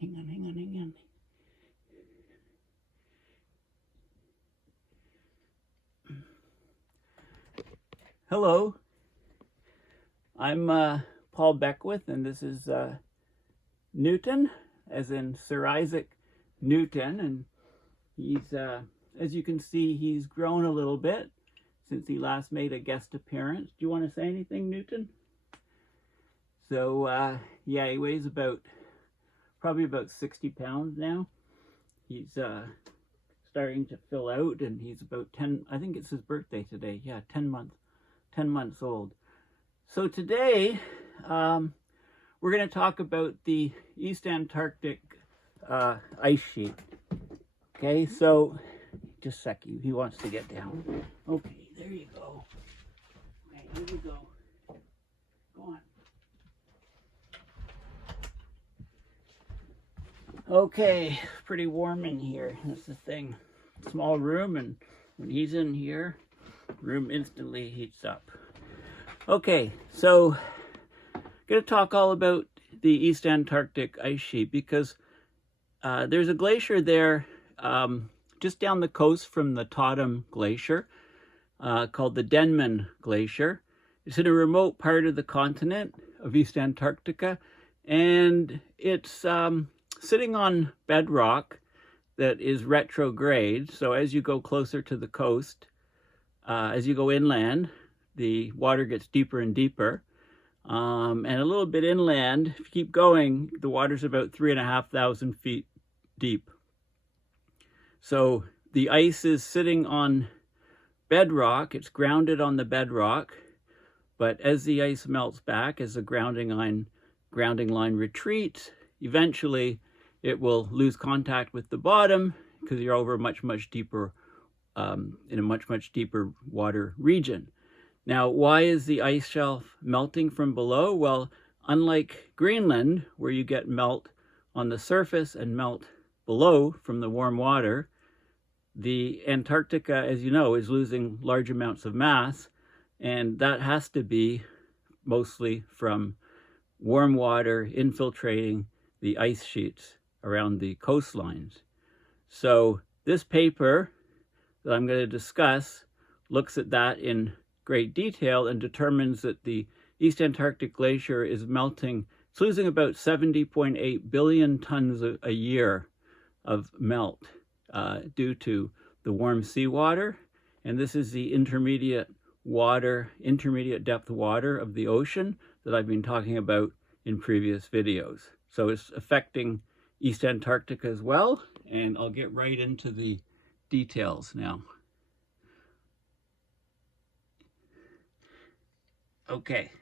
Hang on. Hello, I'm Paul Beckwith, and this is Newton, as in Sir Isaac Newton, and he's, as you can see, he's grown a little bit since he last made a guest appearance. Do you want to say anything, Newton? So, yeah, he weighs probably about 60 pounds now. He's starting to fill out, and he's about 10, I think it's his birthday today. Yeah, 10 months old. So today, we're going to talk about the East Antarctic ice sheet. Okay, so just a sec, he wants to get down. Okay, there you go. Okay, here we go. Go on. Okay, pretty warm in here. That's the thing. Small room, and when he's in here, room instantly heats up. Okay, so I'm going to talk all about the East Antarctic ice sheet because there's a glacier there just down the coast from the Totten Glacier called the Denman Glacier. It's in a remote part of the continent of East Antarctica, and it's sitting on bedrock that is retrograde. So as you go closer to the coast, as you go inland, the water gets deeper and deeper. And a little bit inland, if you keep going, the water's about 3,500 feet deep. So the ice is sitting on bedrock, it's grounded on the bedrock, but as the ice melts back, as the grounding line retreats, eventually it will lose contact with the bottom because you're over much deeper, in a much deeper water region. Now, why is the ice shelf melting from below? Well, unlike Greenland, where you get melt on the surface and melt below from the warm water, the Antarctica, as you know, is losing large amounts of mass, and that has to be mostly from warm water infiltrating the ice sheets around the coastlines. So this paper that I'm going to discuss looks at that in great detail and determines that the East Antarctic Glacier is melting. It's losing about 70.8 billion tons a year of melt due to the warm seawater. And this is the intermediate depth water of the ocean that I've been talking about in previous videos. So it's affecting East Antarctica as well, and I'll get right into the details now. Okay,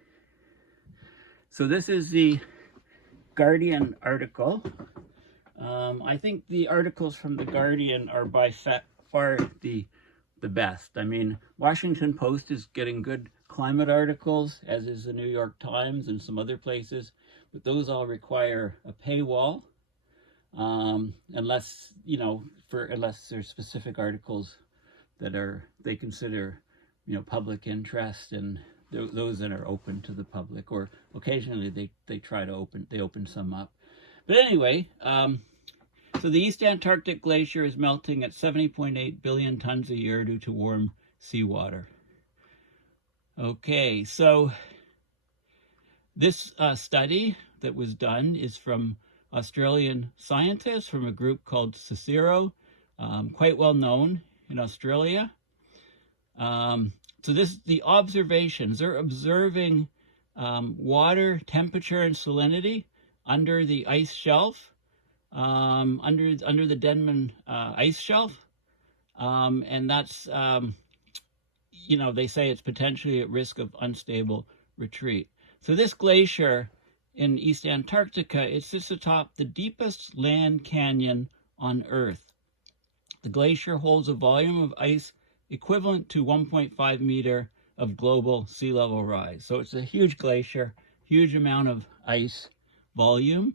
so this is the Guardian article. I think the articles from the Guardian are by far the best. I mean, Washington Post is getting good climate articles, as is the New York Times and some other places, but those all require a paywall, unless there's specific articles that they consider, public interest, and those that are open to the public, or occasionally they open some up. But anyway, so the East Antarctic Glacier is melting at 70.8 billion tons a year due to warm seawater. Okay, so this study that was done is from Australian scientists from a group called Cicero, quite well known in Australia. So the observations, they're observing water temperature and salinity under the ice shelf, under the Denman ice shelf. And that's, they say it's potentially at risk of unstable retreat. So this glacier in East Antarctica, it sits atop the deepest land canyon on Earth. The glacier holds a volume of ice equivalent to 1.5 meter of global sea level rise. So it's a huge glacier, huge amount of ice volume.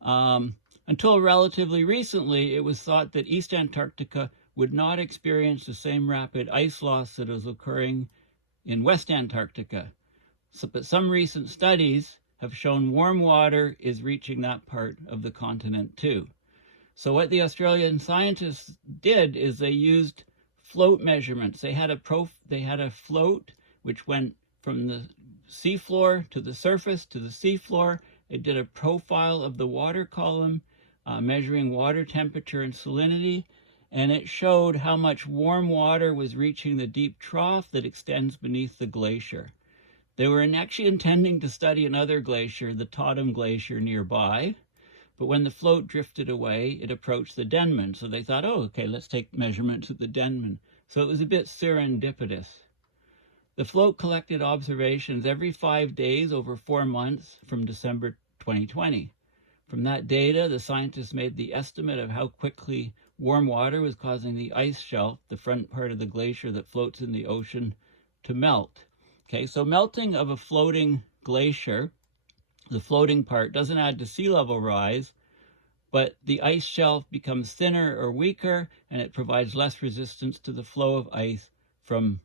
Until relatively recently, it was thought that East Antarctica would not experience the same rapid ice loss that is occurring in West Antarctica. But some recent studies have shown warm water is reaching that part of the continent too. So what the Australian scientists did is they used float measurements. They had a float which went from the seafloor to the surface to the seafloor. It did a profile of the water column, measuring water temperature and salinity, and it showed how much warm water was reaching the deep trough that extends beneath the glacier. They were actually intending to study another glacier, the Totten Glacier nearby, but when the float drifted away, it approached the Denman. So they thought, oh, okay, let's take measurements at the Denman. So it was a bit serendipitous. The float collected observations every 5 days over 4 months from December 2020. From that data, the scientists made the estimate of how quickly warm water was causing the ice shelf, the front part of the glacier that floats in the ocean, to melt. Okay, so melting of a floating glacier, the floating part, doesn't add to sea level rise, but the ice shelf becomes thinner or weaker, and it provides less resistance to the flow of ice from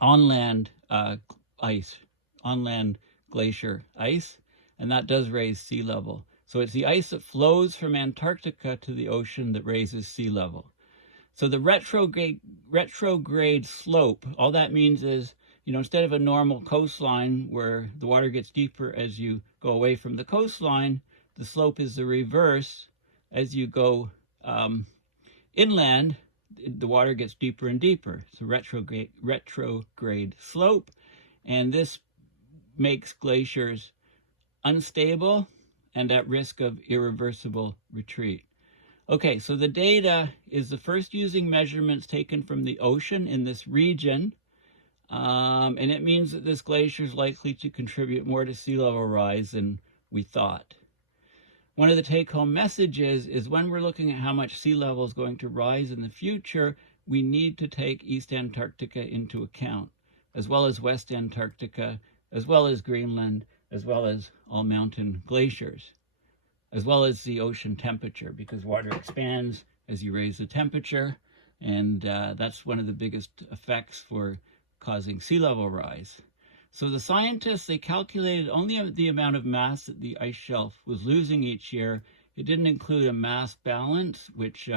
on-land glacier ice, and that does raise sea level. So it's the ice that flows from Antarctica to the ocean that raises sea level. So the retrograde slope, all that means is, instead of a normal coastline where the water gets deeper as you go away from the coastline, the slope is the reverse. As you go inland, the water gets deeper and deeper. It's a retrograde slope, and this makes glaciers unstable and at risk of irreversible retreat. Okay, so the data is the first using measurements taken from the ocean in this region, and it means that this glacier is likely to contribute more to sea level rise than we thought. One of the take-home messages is when we're looking at how much sea level is going to rise in the future, we need to take East Antarctica into account, as well as West Antarctica, as well as Greenland, as well as all mountain glaciers, as well as the ocean temperature, because water expands as you raise the temperature, and that's one of the biggest effects for causing sea level rise. So the scientists, they calculated only the amount of mass that the ice shelf was losing each year. It didn't include a mass balance, which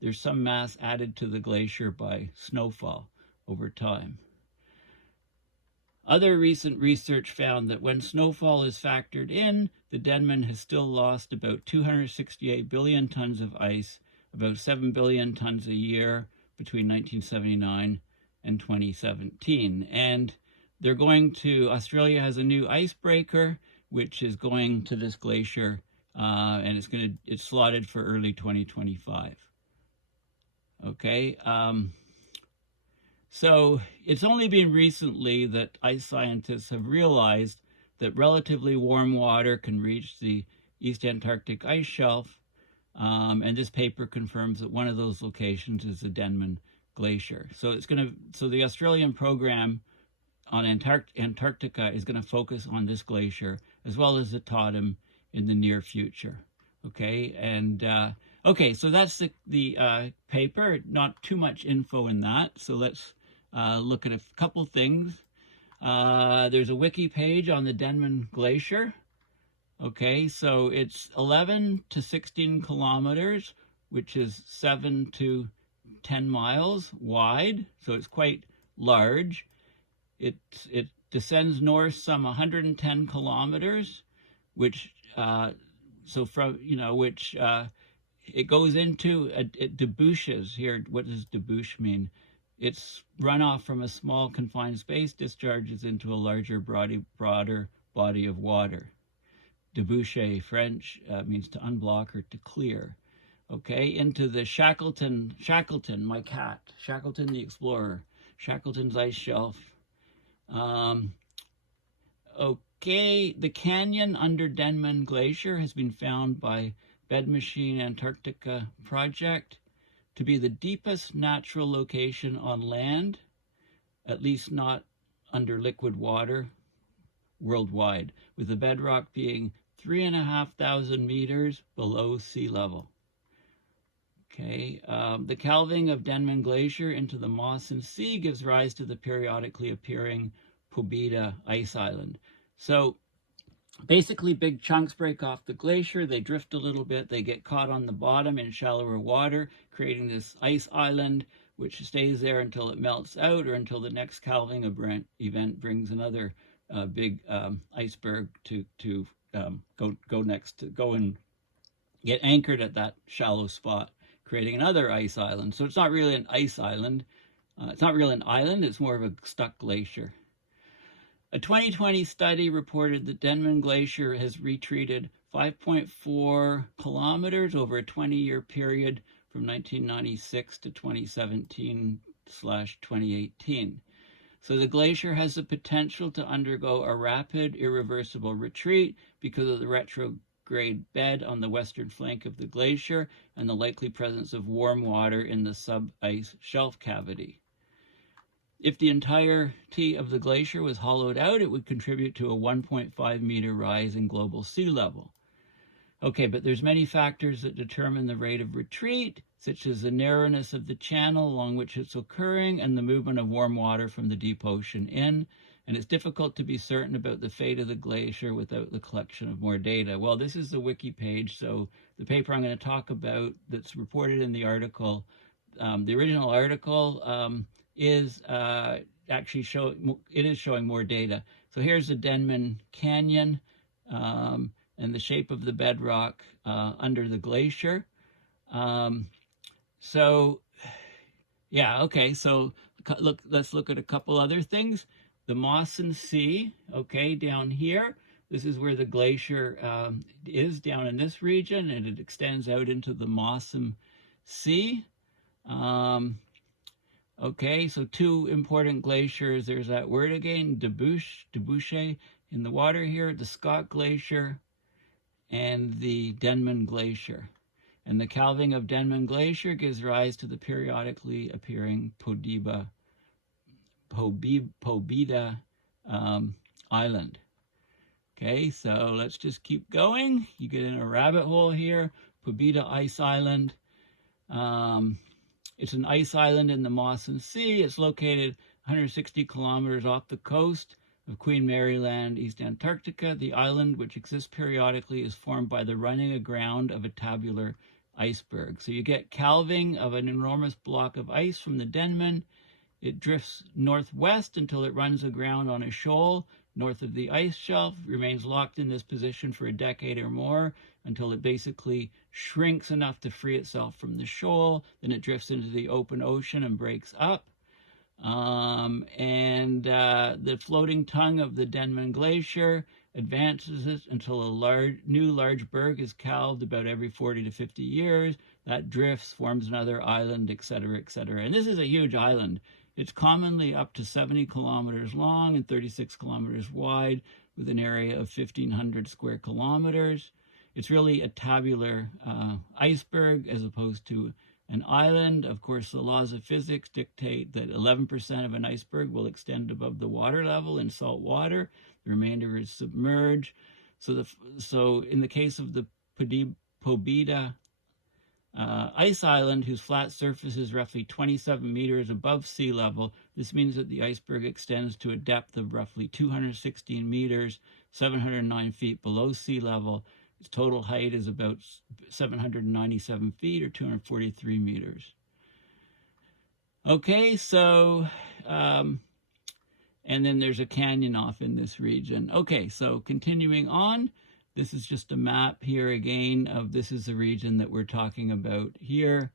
there's some mass added to the glacier by snowfall over time. Other recent research found that when snowfall is factored in, the Denman has still lost about 268 billion tons of ice, about 7 billion tons a year between 1979 and 2017. And Australia has a new icebreaker, which is going to this glacier, and it's slotted for early 2025. Okay, so it's only been recently that ice scientists have realized that relatively warm water can reach the East Antarctic ice shelf, and this paper confirms that one of those locations is the Denman Glacier. So the Australian program on Antarctica is going to focus on this glacier as well as the Totten in the near future. Okay, and so that's the paper. Not too much info in that. So let's look at a couple things. There's a wiki page on the Denman Glacier. Okay, so it's 11 to 16 kilometers, which is 7 to 10 miles wide. So it's quite large. It descends north some 110 kilometers, which it goes into it debouches here. What does debouche mean? It's runoff from a small confined space discharges into a larger, broader body of water. Deboucher, French, means to unblock or to clear. Okay, into the Shackleton, my cat, Shackleton the explorer, Shackleton's ice shelf. Okay, the canyon under Denman Glacier has been found by Bed Machine Antarctica Project to be the deepest natural location on land, at least not under liquid water, worldwide, with the bedrock being 3,500 meters below sea level. Okay, the calving of Denman Glacier into the Mawson Sea gives rise to the periodically appearing Pobeda ice island. So Basically, big chunks break off the glacier, they drift a little bit, they get caught on the bottom in shallower water, creating this ice island, which stays there until it melts out or until the next calving event brings another big iceberg to go and get anchored at that shallow spot, creating another ice island. So it's not really an ice island. It's not really an island, it's more of a stuck glacier. A 2020 study reported that Denman Glacier has retreated 5.4 kilometers over a 20-year period from 1996 to 2017/2018. So the glacier has the potential to undergo a rapid, irreversible retreat because of the retrograde bed on the western flank of the glacier and the likely presence of warm water in the sub-ice shelf cavity. If the entirety of the glacier was hollowed out, it would contribute to a 1.5 meter rise in global sea level. Okay, but there's many factors that determine the rate of retreat, such as the narrowness of the channel along which it's occurring and the movement of warm water from the deep ocean in. And it's difficult to be certain about the fate of the glacier without the collection of more data. Well, this is the wiki page, so the paper I'm going to talk about that's reported in the article, the original article, is actually showing more data. So here's the Denman Canyon and the shape of the bedrock under the glacier. So let's look at a couple other things. The Mawson Sea, okay, down here. This is where the glacier is down in this region, and it extends out into the Mawson Sea. Okay, so two important glaciers. There's that word again, debouche in the water here, the Scott Glacier and the Denman Glacier. And the calving of Denman Glacier gives rise to the periodically appearing Pobeda Island. Okay, so let's just keep going. You get in a rabbit hole here, Pobeda Ice Island. It's an ice island in the Mawson Sea. It's located 160 kilometers off the coast of Queen Mary Land, East Antarctica. The island, which exists periodically, is formed by the running aground of a tabular iceberg. So you get calving of an enormous block of ice from the Denman. It drifts northwest until it runs aground on a shoal north of the ice shelf, remains locked in this position for a decade or more until it basically shrinks enough to free itself from the shoal. Then it drifts into the open ocean and breaks up. The floating tongue of the Denman Glacier advances it until a new large berg is calved about every 40 to 50 years. That drifts, forms another island, etc., etc. And this is a huge island. It's commonly up to 70 kilometers long and 36 kilometers wide, with an area of 1,500 square kilometers. It's really a tabular iceberg as opposed to an island. Of course, the laws of physics dictate that 11% of an iceberg will extend above the water level in salt water. The remainder is submerged. So in the case of the Pobeda ice island, whose flat surface is roughly 27 meters above sea level, this means that the iceberg extends to a depth of roughly 216 meters, 709 feet below sea level. Its total height is about 797 feet or 243 meters. Okay, so, and then there's a canyon off in this region. Okay, so continuing on, this is just a map here again of this is the region that we're talking about here.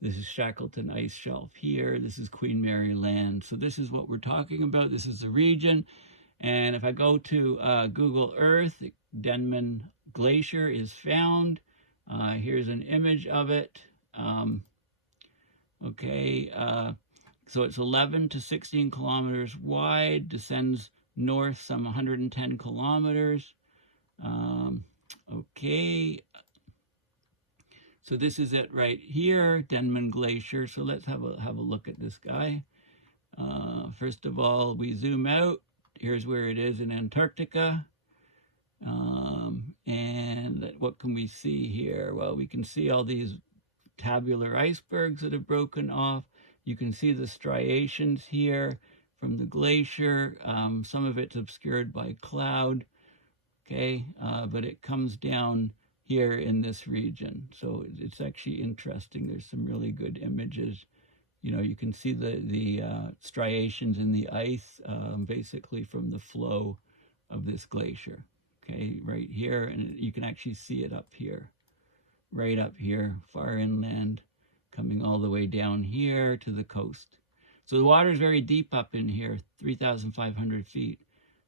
This is Shackleton Ice Shelf here. This is Queen Mary Land. So this is what we're talking about. This is the region. And if I go to Google Earth, Denman Glacier is found. Here's an image of it. So it's 11 to 16 kilometers wide, descends north some 110 kilometers. So this is it right here, Denman Glacier. So let's have a look at this guy. First of all, we zoom out. Here's where it is in Antarctica. And what can we see here? Well, we can see all these tabular icebergs that have broken off. You can see the striations here from the glacier. Some of it's obscured by cloud, okay, but it comes down here in this region. So it's actually interesting. There's some really good images. You know, you can see the striations in the ice, basically from the flow of this glacier, okay, right here. And you can actually see it up here, right up here, far inland, coming all the way down here to the coast. So the water is very deep up in here, 3,500 feet.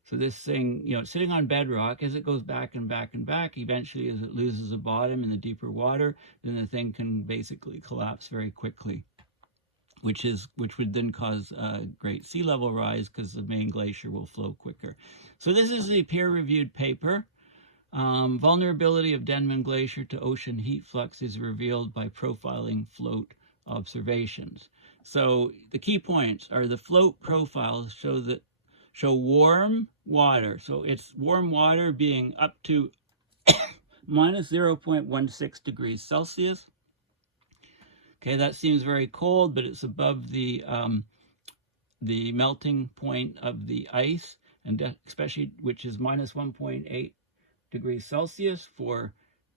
So this thing, you know, it's sitting on bedrock. As it goes back and back and back, eventually as it loses the bottom in the deeper water, then the thing can basically collapse very quickly, which would then cause a great sea level rise because the main glacier will flow quicker. So this is the peer-reviewed paper. Vulnerability of Denman Glacier to ocean heat flux is revealed by profiling float observations. So the key points are the float profiles show warm water. So it's warm water being up to minus 0.16 degrees Celsius. Okay, that seems very cold, but it's above the melting point of the ice, and especially which is minus 1.8 degrees Celsius for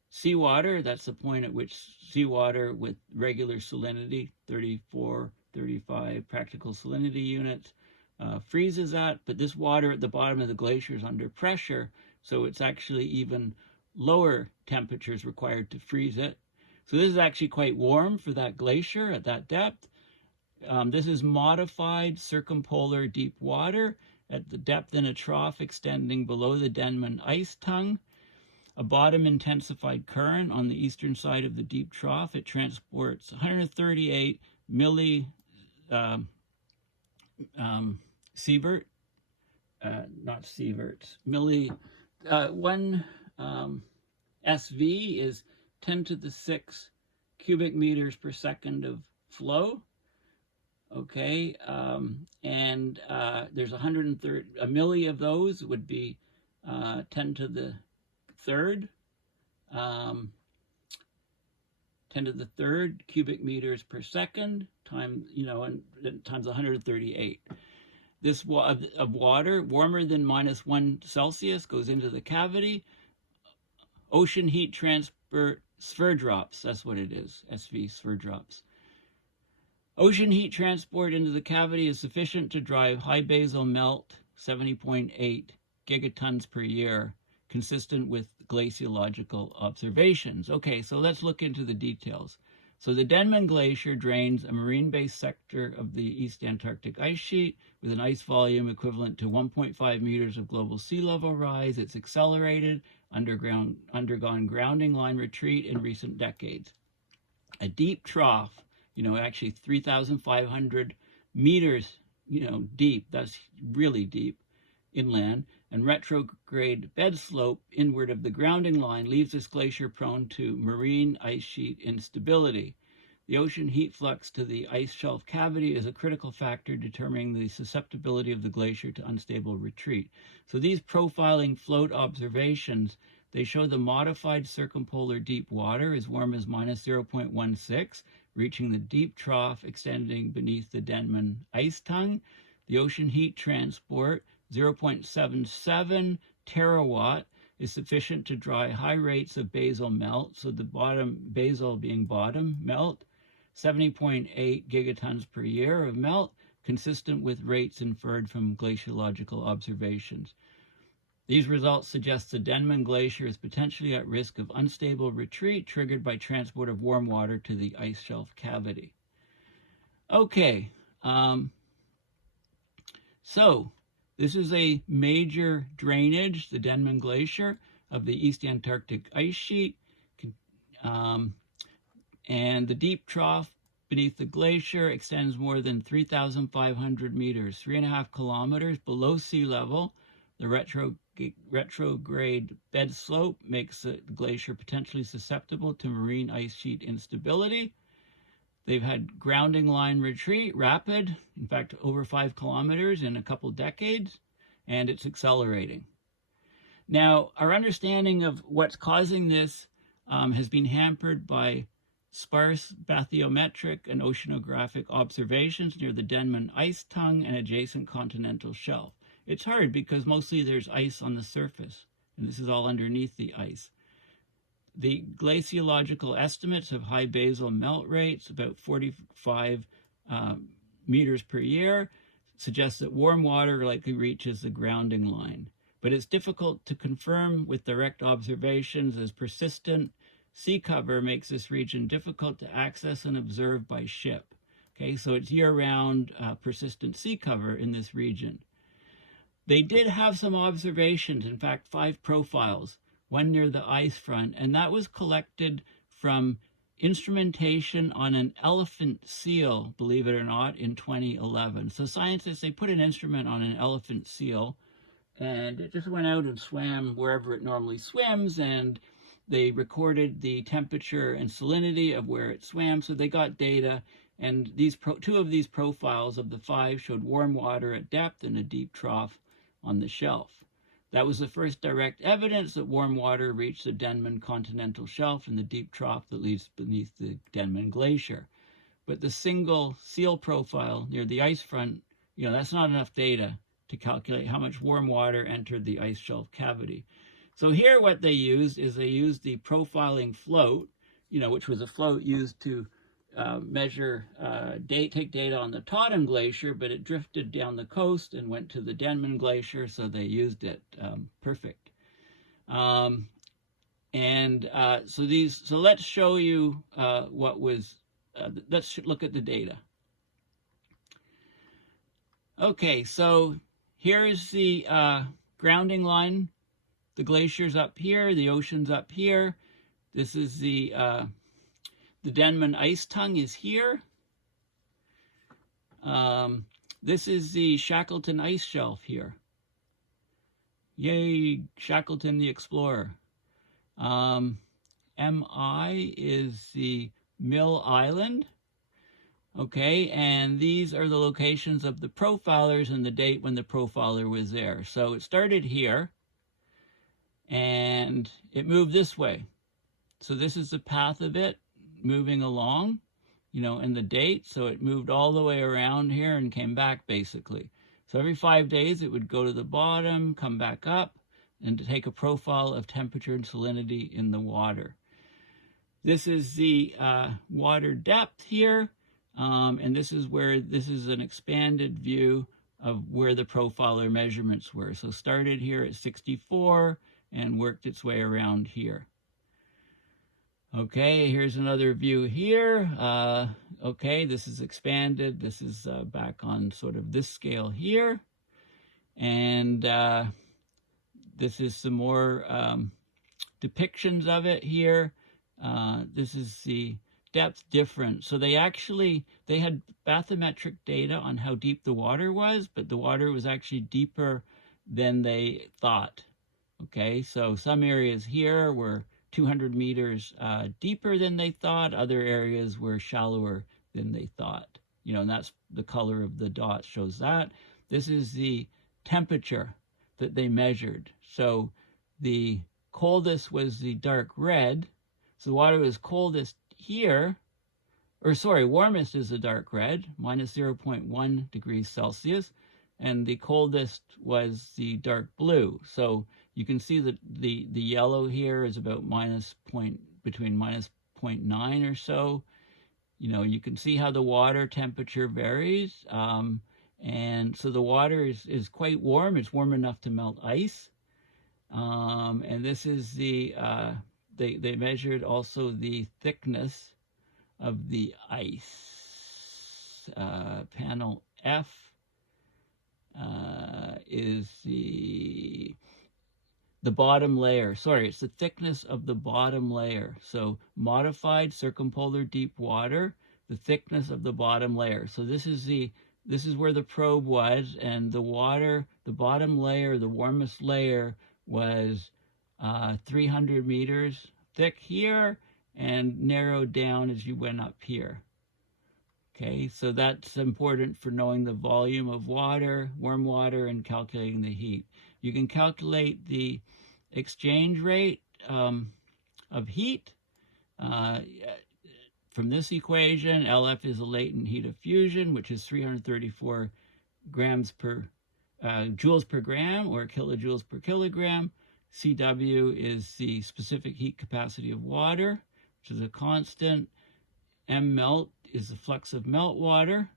seawater. That's the point at which seawater with regular salinity, 34, 35 practical salinity units, freezes at. But this water at the bottom of the glacier is under pressure, so it's actually even lower temperatures required to freeze it. So this is actually quite warm for that glacier at that depth. This is modified circumpolar deep water at the depth in a trough extending below the Denman ice tongue. A bottom intensified current on the eastern side of the deep trough. It transports 138 sievert, not sieverts, one SV is 10 to the 6 cubic meters per second of flow. Okay, and there's 130, a milli of those would be 10 to the third, 10 to the third cubic meters per second times, you know, and times 138. This of water warmer than minus 1 Celsius goes into the cavity. Ocean heat transport sphere drops, that's what it is, SV sphere drops. Ocean heat transport into the cavity is sufficient to drive high basal melt, 70.8 gigatons per year, consistent with glaciological observations. Okay, so let's look into the details. So the Denman Glacier drains a marine-based sector of the East Antarctic ice sheet with an ice volume equivalent to 1.5 meters of global sea level rise. It's accelerated, undergone grounding line retreat in recent decades. A deep trough, you know, actually 3,500 meters, you know, deep, that's really deep inland, and retrograde bed slope inward of the grounding line leaves this glacier prone to marine ice sheet instability. The ocean heat flux to the ice shelf cavity is a critical factor determining the susceptibility of the glacier to unstable retreat. So these profiling float observations, they show the modified circumpolar deep water as warm as minus 0.16, reaching the deep trough extending beneath the Denman ice tongue. The ocean heat transport, 0.77 terawatt, is sufficient to drive high rates of basal melt, so the bottom, basal being bottom melt, 70.8 gigatons per year of melt, consistent with rates inferred from glaciological observations. These results suggest the Denman Glacier is potentially at risk of unstable retreat triggered by transport of warm water to the ice shelf cavity. Okay, so this is a major drainage, the Denman Glacier, of the East Antarctic ice sheet. And the deep trough beneath the glacier extends more than 3,500 meters, 3.5 kilometers below sea level. The retrograde bed slope makes the glacier potentially susceptible to marine ice sheet instability. They've had grounding line retreat, rapid, in fact, over 5 kilometers in a couple decades, and it's accelerating. Now, our understanding of what's causing this has been hampered by sparse bathymetric and oceanographic observations near the Denman ice tongue and adjacent continental shelf. It's hard because mostly there's ice on the surface, and this is all underneath the ice. The glaciological estimates of high basal melt rates, about 45 meters per year, suggest that warm water likely reaches the grounding line. But it's difficult to confirm with direct observations, as persistent sea cover makes this region difficult to access and observe by ship. Okay, so it's year-round persistent sea cover in this region. They did have some observations, in fact, 5 profiles, one near the ice front, and that was collected from instrumentation on an elephant seal, believe it or not, in 2011. So scientists, they put an instrument on an elephant seal, and it just went out and swam wherever it normally swims, and they recorded the temperature and salinity of where it swam, so they got data, and these 2 of these profiles of the 5 showed warm water at depth and a deep trough on the shelf. That was the first direct evidence that warm water reached the Denman continental shelf and the deep trough that leads beneath the Denman Glacier. But the single seal profile near the ice front, that's not enough data to calculate how much warm water entered the ice shelf cavity. So here what they used is they used the profiling float, which was a float used to measure, take data on the Totten Glacier, but it drifted down the coast and went to the Denman Glacier, so they used it. Perfect. So let's show you let's look at the data. Okay, so here is the grounding line. The glacier's up here, the ocean's up here. This is the Denman ice tongue is here. This is the Shackleton ice shelf here. Yay, Shackleton the explorer. MI is the Mill Island. Okay, and these are the locations of the profilers and the date when the profiler was there. So it started here, and it moved this way. So this is the path of it moving along, and the date. So it moved all the way around here and came back, basically. So every 5 days it would go to the bottom, come back up, and to take a profile of temperature and salinity in the water. This is the water depth here, and this is an expanded view of where the profiler measurements were. So started here at 64 and worked its way around here. Okay, here's another view here. Okay, this is expanded. This is back on sort of this scale here. And this is some more depictions of it here. This is the depth difference. So they had bathymetric data on how deep the water was, but the water was actually deeper than they thought. Okay, so some areas here were 200 meters deeper than they thought. Other areas were shallower than they thought. And that's the color of the dot shows that. This is the temperature that they measured. So the coldest was the dark red. So the water was coldest here, warmest is the dark red, minus 0.1 degrees Celsius, and the coldest was the dark blue. So you can see that the yellow here is about between minus 0.9 or so. You can see how the water temperature varies. And so the water is quite warm. It's warm enough to melt ice. And this is they measured also the thickness of the ice. Panel F is the bottom layer. It's the thickness of the bottom layer. So modified circumpolar deep water, the thickness of the bottom layer. So this is where the probe was, and the bottom layer, the warmest layer, was 300 meters thick here and narrowed down as you went up here. Okay, so that's important for knowing the volume of water, warm water, and calculating the heat. You can calculate the exchange rate of heat, from this equation. LF is a latent heat of fusion, which is 334 grams per joules per gram, or kilojoules per kilogram. CW is the specific heat capacity of water, which is a constant. M melt is the flux of meltwater.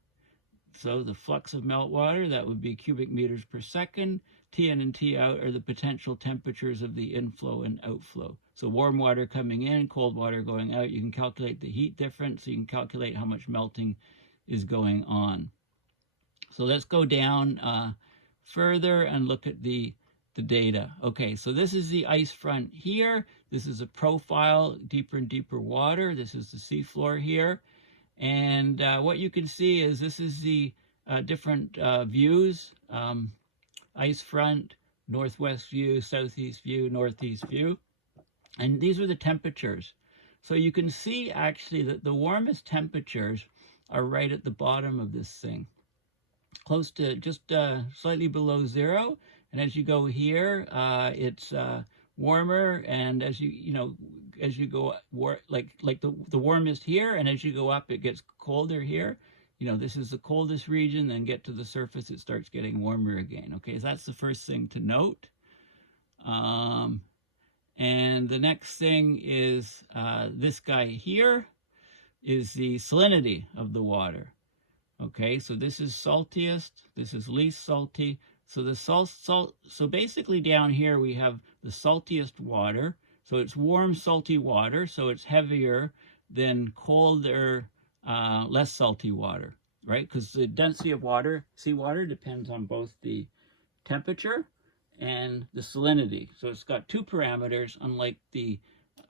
So the flux of meltwater, that would be cubic meters per second. Tn and Tout are the potential temperatures of the inflow and outflow. So warm water coming in, cold water going out. You can calculate the heat difference. So you can calculate how much melting is going on. So let's go down further and look at the data. Okay, so this is the ice front here. This is a profile, deeper and deeper water. This is the seafloor here. And what you can see is this is the different views, ice front, northwest view, southeast view, northeast view. And these are the temperatures. So you can see actually that the warmest temperatures are right at the bottom of this thing, close to just slightly below zero. And as you go here, it's warmer, and as as you go like the warmest here, and as you go up, it gets colder here. This is the coldest region. Then get to the surface, it starts getting warmer again. Okay, so that's the first thing to note. And the next thing is this guy here is the salinity of the water. Okay, so this is saltiest, this is least salty. So the so basically down here we have the saltiest water. So it's warm, salty water. So it's heavier than colder, less salty water, right? Because the density of water, seawater, depends on both the temperature and the salinity. So it's got two parameters, unlike the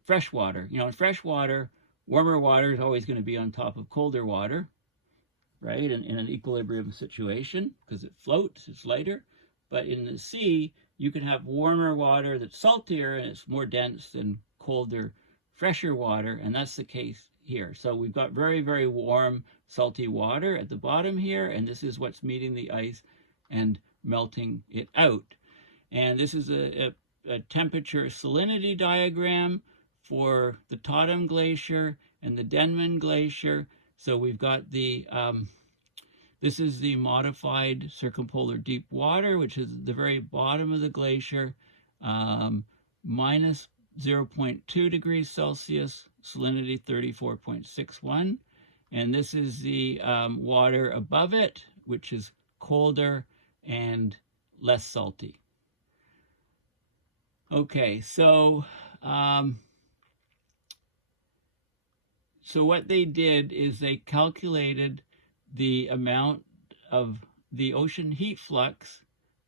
fresh water. In fresh water, warmer water is always going to be on top of colder water, right? In an equilibrium situation, because it floats, it's lighter. But in the sea, you can have warmer water that's saltier and it's more dense than colder, fresher water, and that's the case here. So we've got very, very warm, salty water at the bottom here, and this is what's meeting the ice and melting it out. And this is a temperature salinity diagram for the Totten Glacier and the Denman Glacier. So we've got the this is the modified circumpolar deep water, which is the very bottom of the glacier, minus 0.2 degrees Celsius, salinity 34.61. And this is the water above it, which is colder and less salty. Okay, so what they did is they calculated the amount of the ocean heat flux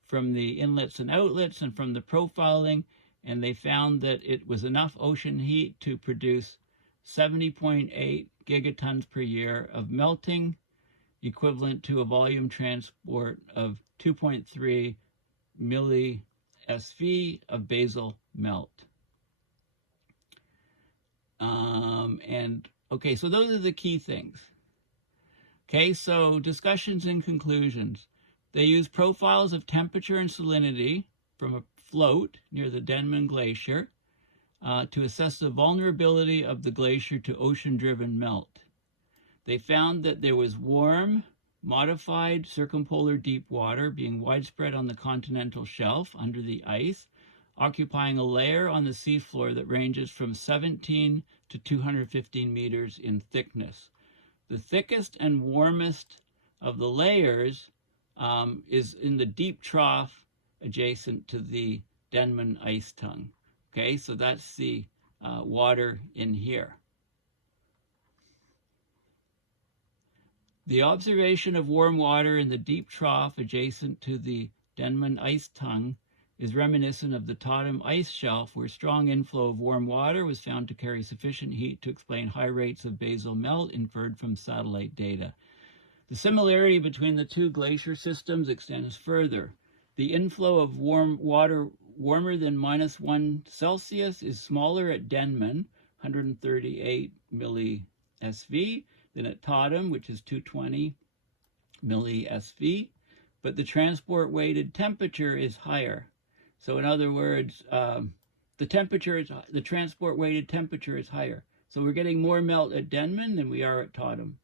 from the inlets and outlets and from the profiling, and they found that it was enough ocean heat to produce 70.8 gigatons per year of melting, equivalent to a volume transport of 2.3 milli SV of basal melt. Okay, so those are the key things. Okay, so discussions and conclusions. They use profiles of temperature and salinity from a float near the Denman Glacier to assess the vulnerability of the glacier to ocean-driven melt. They found that there was warm, modified circumpolar deep water being widespread on the continental shelf under the ice, occupying a layer on the seafloor that ranges from 17 to 215 meters in thickness. The thickest and warmest of the layers is in the deep trough adjacent to the Denman ice tongue. Okay, so that's the water in here. The observation of warm water in the deep trough adjacent to the Denman ice tongue is reminiscent of the Totten ice shelf, where strong inflow of warm water was found to carry sufficient heat to explain high rates of basal melt inferred from satellite data. The similarity between the two glacier systems extends further. The inflow of warm water warmer than -1 Celsius is smaller at Denman, 138 milli SV, than at Totten, which is 220 milli SV, but the transport weighted temperature is higher. So in other words, the transport weighted temperature is higher. So we're getting more melt at Denman than we are at Totten.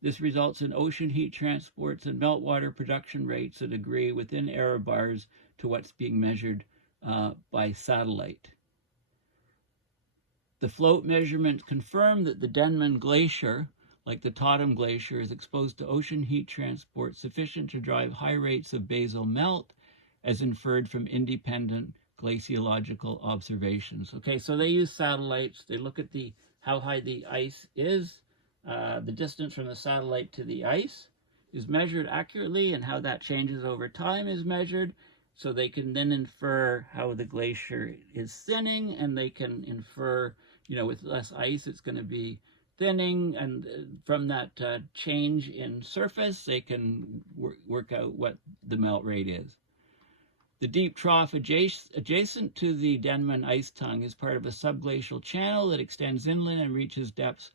This results in ocean heat transports and meltwater production rates that agree within error bars to what's being measured by satellite. The float measurements confirm that the Denman Glacier, like the Totten Glacier, is exposed to ocean heat transport sufficient to drive high rates of basal melt, as inferred from independent glaciological observations. Okay, so they use satellites. They look at how high the ice is. The distance from the satellite to the ice is measured accurately, and how that changes over time is measured. So they can then infer how the glacier is thinning, and they can infer, with less ice, it's going to be thinning. And from that change in surface, they can work out what the melt rate is. The deep trough adjacent to the Denman ice tongue is part of a subglacial channel that extends inland and reaches depths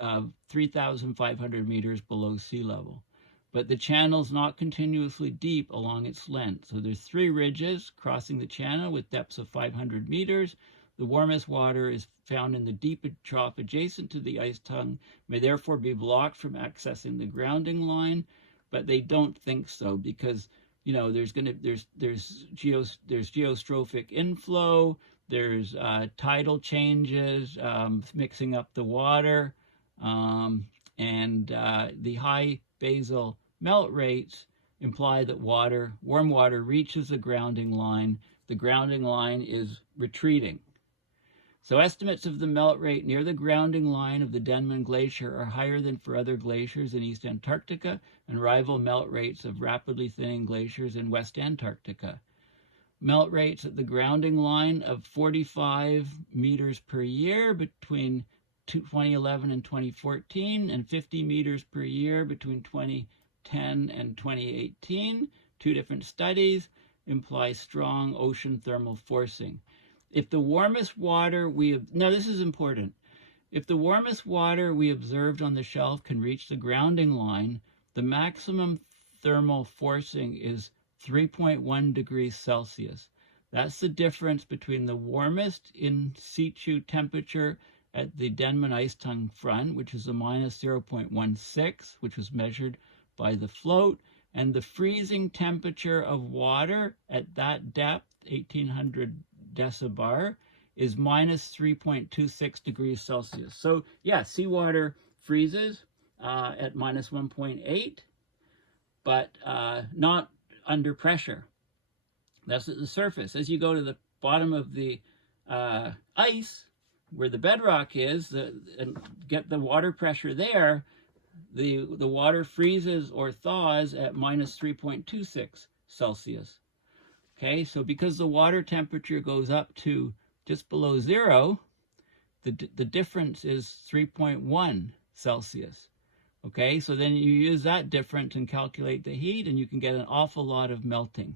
of 3,500 meters below sea level. But the channel's not continuously deep along its length. So there's 3 ridges crossing the channel with depths of 500 meters. The warmest water is found in the deep trough adjacent to the ice tongue, may therefore be blocked from accessing the grounding line, but they don't think so, because there's geostrophic inflow, there's tidal changes, mixing up the water, and the high basal melt rates imply that warm water reaches the grounding line. The grounding line is retreating. So estimates of the melt rate near the grounding line of the Denman Glacier are higher than for other glaciers in East Antarctica and rival melt rates of rapidly thinning glaciers in West Antarctica. Melt rates at the grounding line of 45 meters per year between 2011 and 2014, and 50 meters per year between 2010 and 2018, 2 different studies, imply strong ocean thermal forcing. If the warmest water now this is important, if the warmest water we observed on the shelf can reach the grounding line, the maximum thermal forcing is 3.1 degrees Celsius. That's the difference between the warmest in situ temperature at the Denman ice tongue front, which is a minus 0.16, which was measured by the float, and the freezing temperature of water at that depth, 1800 decibar, is minus 3.26 degrees Celsius. So yeah, seawater freezes at minus 1.8, but not under pressure. That's at the surface. As you go to the bottom of the ice, where the bedrock is, and get the water pressure there, the water freezes or thaws at minus 3.26 Celsius. Okay, so because the water temperature goes up to just below 0, the difference is 3.1 Celsius. Okay, so then you use that difference and calculate the heat, and you can get an awful lot of melting.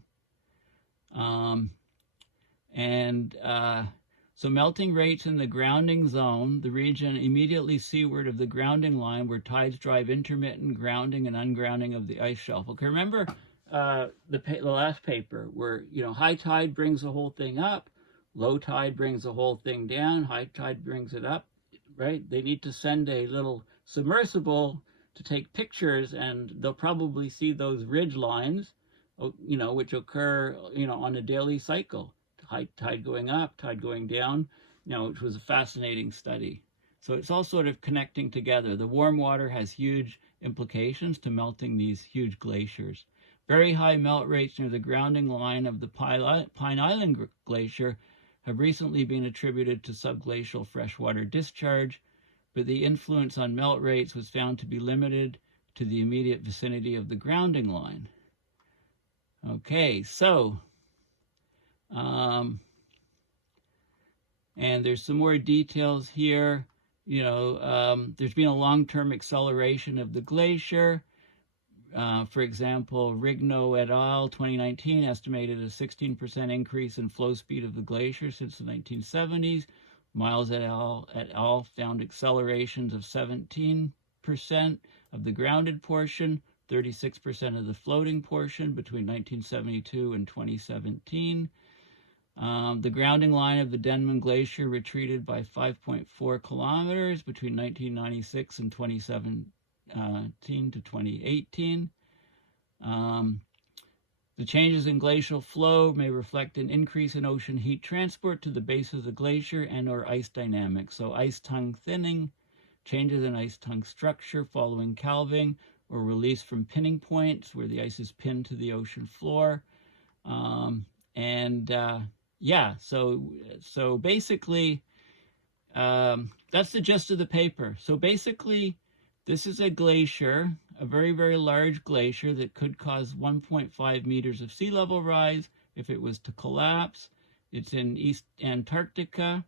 So melting rates in the grounding zone, the region immediately seaward of the grounding line where tides drive intermittent grounding and ungrounding of the ice shelf. Okay, remember the last paper where, high tide brings the whole thing up, low tide brings the whole thing down, high tide brings it up, right? They need to send a little submersible to take pictures, and they'll probably see those ridge lines, which occur, on a daily cycle. High tide going up, tide going down, which was a fascinating study. So it's all sort of connecting together. The warm water has huge implications to melting these huge glaciers. Very high melt rates near the grounding line of the Pine Island Glacier have recently been attributed to subglacial freshwater discharge, but the influence on melt rates was found to be limited to the immediate vicinity of the grounding line. Okay, so and there's some more details here. There's been a long-term acceleration of the glacier. For example, Rigno et al. 2019 estimated a 16% increase in flow speed of the glacier since the 1970s. Miles et al. Found accelerations of 17% of the grounded portion, 36% of the floating portion between 1972 and 2017. The grounding line of the Denman Glacier retreated by 5.4 kilometers between 1996 and 2017 to 2018. The changes in glacial flow may reflect an increase in ocean heat transport to the base of the glacier and or ice dynamics. So ice tongue thinning, changes in ice tongue structure following calving or release from pinning points where the ice is pinned to the ocean floor. Yeah, so basically, that's the gist of the paper. So basically, this is a glacier, a very, very large glacier that could cause 1.5 meters of sea level rise if it was to collapse. It's in East Antarctica.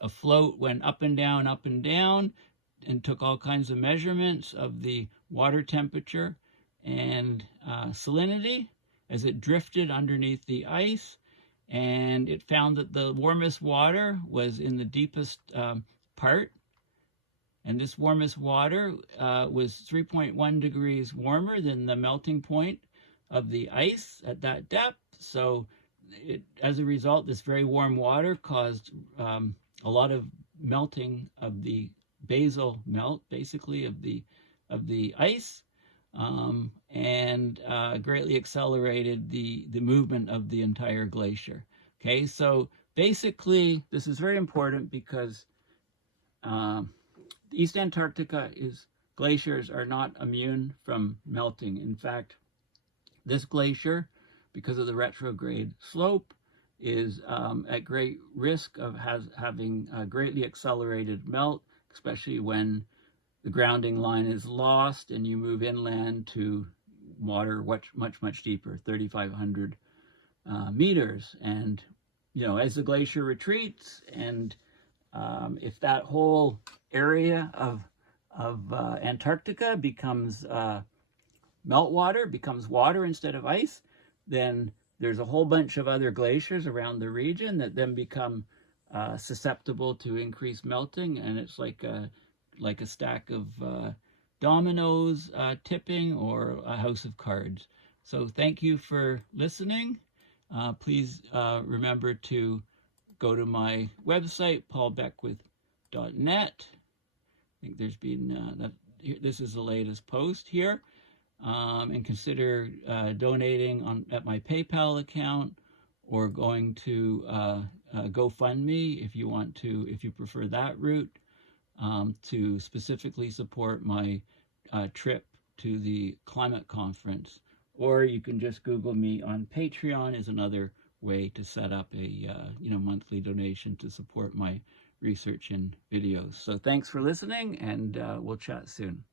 A float went up and down, and took all kinds of measurements of the water temperature and salinity as it drifted underneath the ice. And it found that the warmest water was in the deepest part. And this warmest water was 3.1 degrees warmer than the melting point of the ice at that depth. So as a result, this very warm water caused a lot of melting of the basal melt, basically, of the ice, and greatly accelerated the movement of the entire glacier. Okay, so basically, this is very important because East Antarctica glaciers are not immune from melting. In fact, this glacier, because of the retrograde slope, is at great risk of having greatly accelerated melt, especially when the grounding line is lost and you move inland to water much deeper, 3,500 meters. And, as the glacier retreats, and if that whole area of Antarctica becomes meltwater, becomes water instead of ice, then there's a whole bunch of other glaciers around the region that then become susceptible to increased melting, and it's like a stack of dominoes tipping, or a house of cards. So thank you for listening. Please remember to go to my website, paulbeckwith.net. I think there's been, this is the latest post here. And consider donating at my PayPal account, or going to GoFundMe if you prefer that route, to specifically support my trip to the climate conference. Or you can just Google me on Patreon is another way to set up a monthly donation to support my research and videos. So thanks for listening, and we'll chat soon.